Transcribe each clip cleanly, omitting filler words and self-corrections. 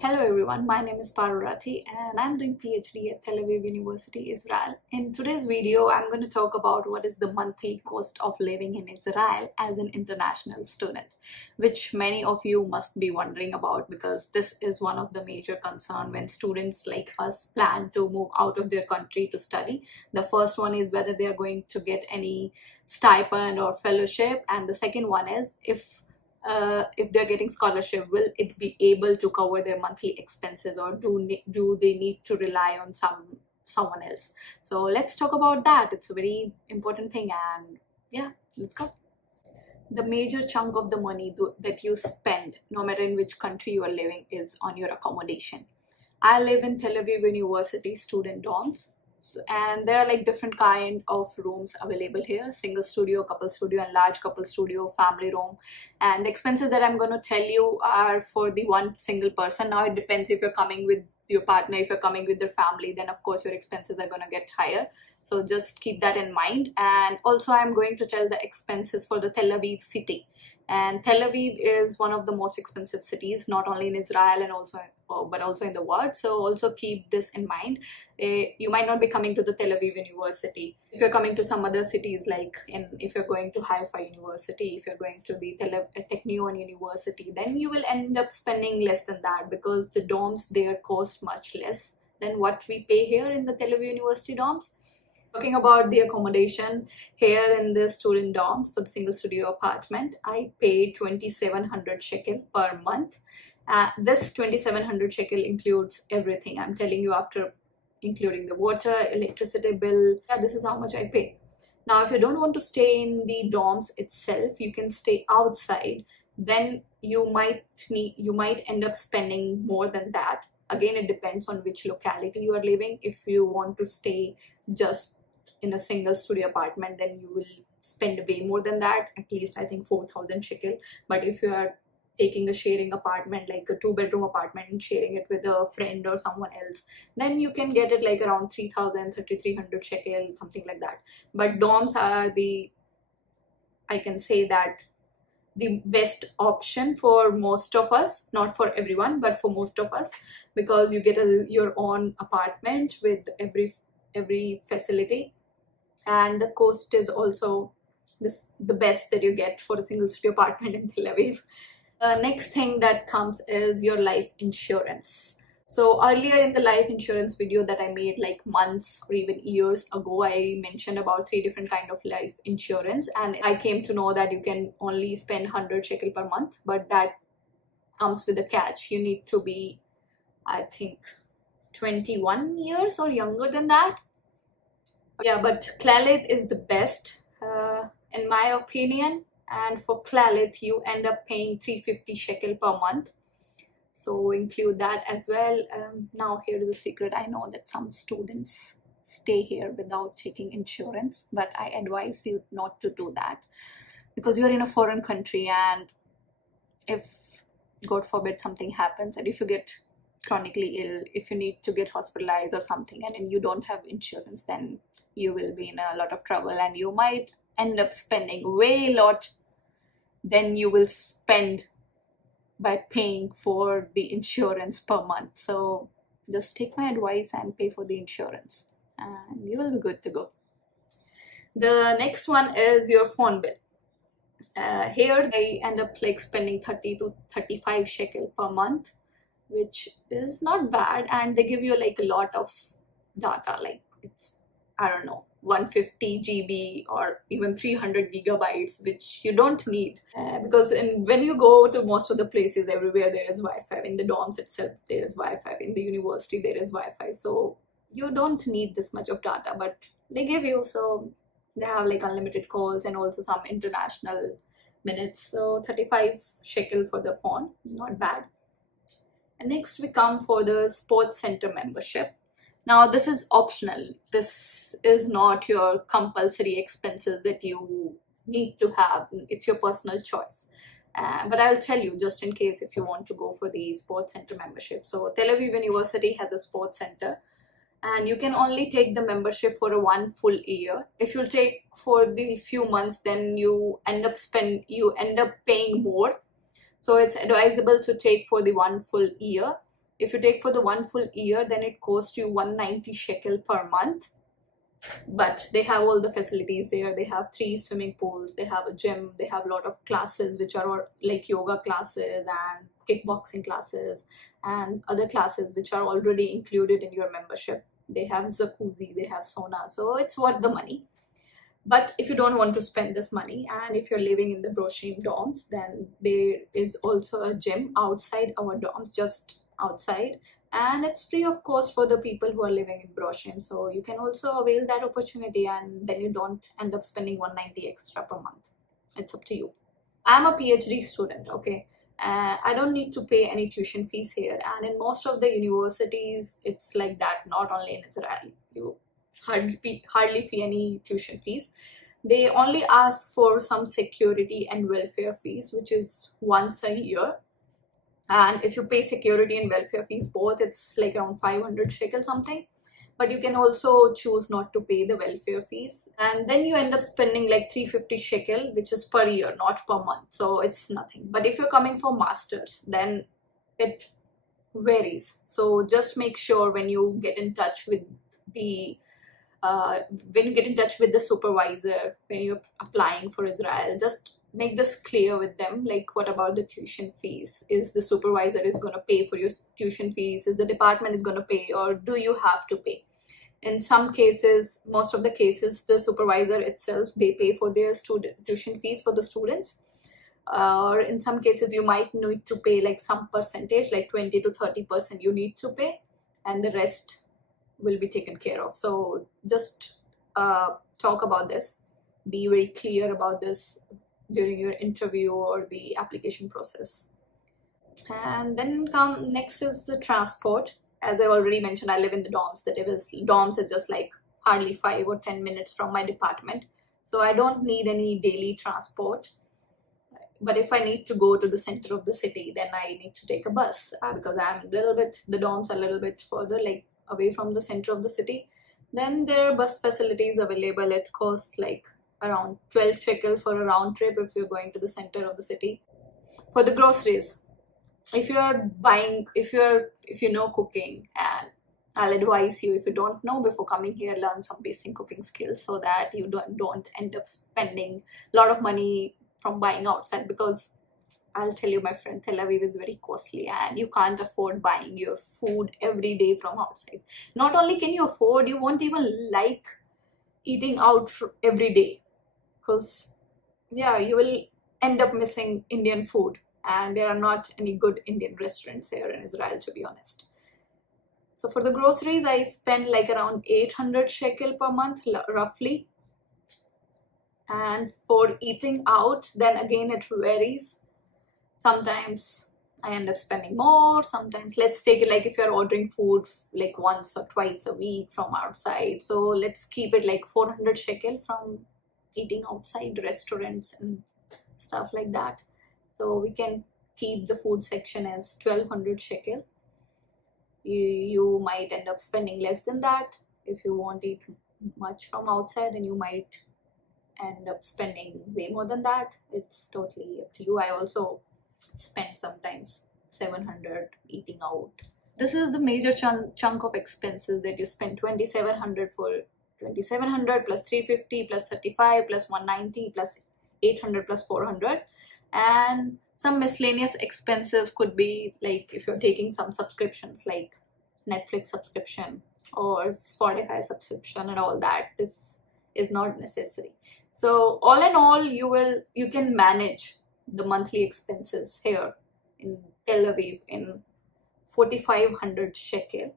Hello everyone, my name is Parvati and I'm doing PhD at Tel Aviv University, Israel. In today's video, I'm going to talk about what is the monthly cost of living in Israel as an international student, which many of you must be wondering about because this is one of the major concerns when students like us plan to move out of their country to study. The first one is whether they are going to get any stipend or fellowship, and the second one is if they're getting scholarship, will it be able to cover their monthly expenses, or do they need to rely on someone else? So let's talk about that. It's a very important thing, and yeah, let's go. The major chunk of the money that you spend, no matter in which country you are living, is on your accommodation. I live in Tel Aviv University student dorms. And there are like different kind of rooms available here: single studio, couple studio, and large couple studio, family room. And the expenses that I'm going to tell you are for the one single person. Now it depends if you're coming with your partner. If you're coming with your family, then of course your expenses are going to get higher, so just keep that in mind. And also I'm going to tell the expenses for the Tel Aviv city, and Tel Aviv is one of the most expensive cities, not only in Israel and but also in the world. So also keep this in mind. You might not be coming to the Tel Aviv University. If you're coming to some other cities, if you're going to Haifa University, if you're going to the Technion University, then you will end up spending less than that, because the dorms there cost much less than what we pay here in the Tel Aviv University dorms. Talking about the accommodation, here in the student dorms for the single studio apartment, I pay 2,700 shekel per month. This 2,700 shekel includes everything. I'm telling you, after including the water, electricity bill. Yeah, this is how much I pay. Now, if you don't want to stay in the dorms itself, you can stay outside. Then you might end up spending more than that. Again, it depends on which locality you are living. If you want to stay just in a single studio apartment, then you will spend way more than that, at least I think 4,000 shekel. But if you are taking a sharing apartment, like a 2-bedroom apartment, and sharing it with a friend or someone else, then you can get it like around 3,000, 3,300 shekel, something like that. But dorms are I can say that, the best option for most of us, not for everyone, but for most of us, because you get your own apartment with every facility, and the cost is also the best that you get for a single studio apartment in Tel Aviv. The next thing that comes is your life insurance. So earlier in the life insurance video that I made like months or even years ago, I mentioned about 3 different kind of life insurance, and I came to know that you can only spend 100 shekel per month, but that comes with a catch. You need to be, I think, 21 years or younger than that. Yeah, but Clalit is the best in my opinion, and for Clalit you end up paying 350 shekel per month. So include that as well. Now here is a secret. I know that some students stay here without taking insurance, but I advise you not to do that, because you're in a foreign country, and if God forbid something happens, and if you get chronically ill, if you need to get hospitalized or something, and you don't have insurance, then you will be in a lot of trouble, and you might end up spending way lot than you will spend by paying for the insurance per month. So just take my advice and pay for the insurance, and you will be good to go. The next one is your phone bill. Here I end up like spending 30 to 35 shekel per month, which is not bad, and they give you like a lot of data, like it's, I don't know, 150 GB or even 300 gigabytes, which you don't need, because when you go to most of the places, everywhere there is Wi-Fi. In the dorms itself there is Wi-Fi, in the university there is Wi-Fi, so you don't need this much of data, but they give you. So they have like unlimited calls and also some international minutes. So 35 shekel for the phone, not bad. And next we come for the sports center membership. Now this is optional. This is not your compulsory expenses that you need to have. It's your personal choice. But I'll tell you, just in case, if you want to go for the sports center membership. So Tel Aviv University has a sports center, and you can only take the membership for 1 full year. If you take for the few months, then you end up paying more. So it's advisable to take for the 1 full year. If you take for the 1 full year, then it costs you 190 shekel per month. But they have all the facilities there. They have 3 swimming pools, they have a gym, they have a lot of classes which are like yoga classes and kickboxing classes and other classes which are already included in your membership. They have jacuzzi, they have sauna, so it's worth the money. But if you don't want to spend this money, and if you're living in the Broshim dorms, then there is also a gym outside our dorms, just outside, and it's free of cost for the people who are living in Broshim. So you can also avail that opportunity, and then you don't end up spending 190 extra per month. It's up to you. I'm a PhD student, okay? I don't need to pay any tuition fees here, and in most of the universities it's like that. Not only in Israel, you hardly pay any tuition fees. They only ask for some security and welfare fees, which is once a year. And if you pay security and welfare fees both, it's like around 500 shekel something. But you can also choose not to pay the welfare fees, and then you end up spending like 350 shekel, which is per year, not per month, so it's nothing. But if you're coming for masters, then it varies. So just make sure when you get in touch with the supervisor when you're applying for Israel, just make this clear with them, like, what about the tuition fees? Is the supervisor is going to pay for your tuition fees? Is the department is going to pay, or do you have to pay? In some cases, most of the cases, the supervisor itself, they pay for their tuition fees for the students. Or in some cases you might need to pay like some percentage, like 20 to 30% you need to pay, and the rest will be taken care of. So just talk about this, be very clear about this during your interview or the application process. And then next is the transport. As I already mentioned, I live in the dorms. Dorms is just like hardly 5 or 10 minutes from my department, so I don't need any daily transport. But if I need to go to the center of the city, then I need to take a bus, because the dorms are a little bit further, like away from the center of the city. Then there are bus facilities available. It costs like around 12 shekel for a round trip if you're going to the center of the city. For the groceries, if you know cooking, and I'll advise you, if you don't know before coming here, learn some basic cooking skills so that you don't end up spending a lot of money from buying outside. Because I'll tell you, my friend, Tel Aviv is very costly, and you can't afford buying your food every day from outside. Not only can you afford, you won't even like eating out every day, because yeah, you will end up missing Indian food, and there are not any good Indian restaurants here in Israel, to be honest. So for the groceries, I spend like around 800 shekel per month, roughly. And for eating out, then again it varies. Sometimes I end up spending more. Sometimes, let's take it like if you're ordering food like once or twice a week from outside, so let's keep it like 400 shekel from eating outside restaurants and stuff like that. So we can keep the food section as 1200 shekel. You might end up spending less than that if you won't eat much from outside, and you might end up spending way more than that. It's totally up to you. I also spend sometimes 700 eating out. This is the major chunk of expenses that you spend. 2700 for 2700 plus 350 plus 35 plus 190 plus 800 plus 400. And some miscellaneous expenses could be like if you're taking some subscriptions like Netflix subscription or Spotify subscription and all that. This is not necessary. So all in all, you can manage the monthly expenses here in Tel Aviv in 4500 shekel.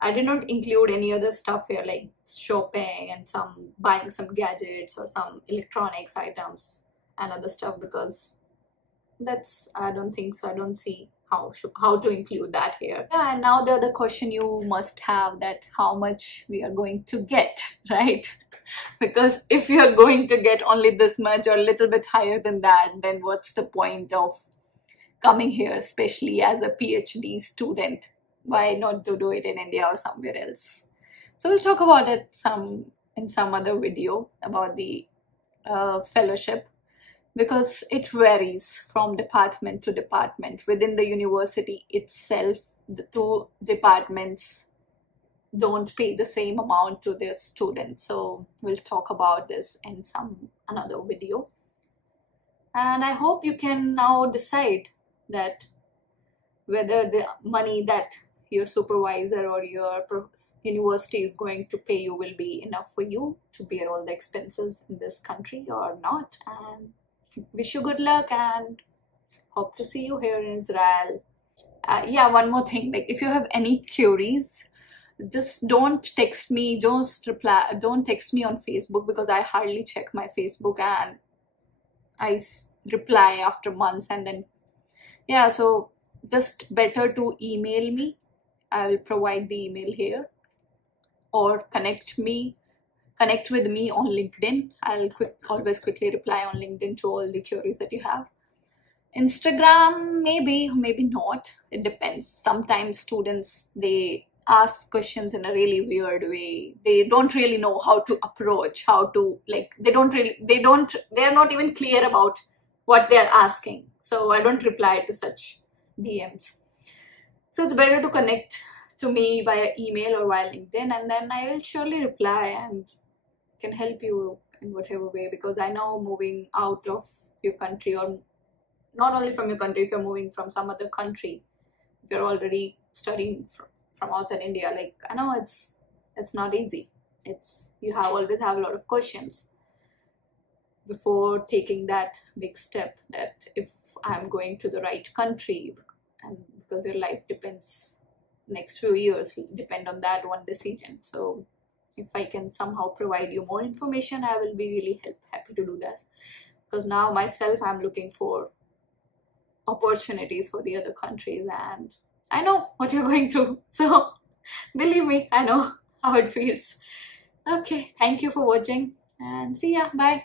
I did not include any other stuff here like shopping and buying some gadgets or some electronics items and other stuff, because I don't think so. I don't see how to include that here. Yeah, and now the other question you must have, that how much we are going to get, right? Because if you are going to get only this much or a little bit higher than that, then what's the point of coming here, especially as a PhD student? Why not to do it in India or somewhere else? So we'll talk about it in some other video about the fellowship, because it varies from department to department. Within the university itself, the two departments don't pay the same amount to their students. So we'll talk about this in another video. And I hope you can now decide that whether the money that your supervisor or your university is going to pay you will be enough for you to bear all the expenses in this country or not. And wish you good luck and hope to see you here in Israel. Yeah, one more thing, like if you have any queries, just don't text me, don't text me on Facebook, because I hardly check my Facebook and I reply after months. And then yeah, so just better to email me. I will provide the email here, or connect with me on LinkedIn. I'll always quickly reply on LinkedIn to all the queries that you have. Instagram, maybe not, it depends. Sometimes students, they ask questions in a really weird way. They don't really know how to approach, how to, like, they're not even clear about what they're asking. So I don't reply to such DMs. So it's better to connect to me via email or via LinkedIn, and then I will surely reply and can help you in whatever way, because I know moving out of your country, or not only from your country, if you're moving from some other country, if you're already studying from outside India, like, I know it's not easy. You always have a lot of questions before taking that big step, that if I'm going to the right country, and because your life depends, next few years depend on that one decision. So if I can somehow provide you more information, I will be really happy to do that, because now myself, I'm looking for opportunities for the other countries, and I know what you're going through, so believe me, I know how it feels. Okay, thank you for watching, and see ya, bye.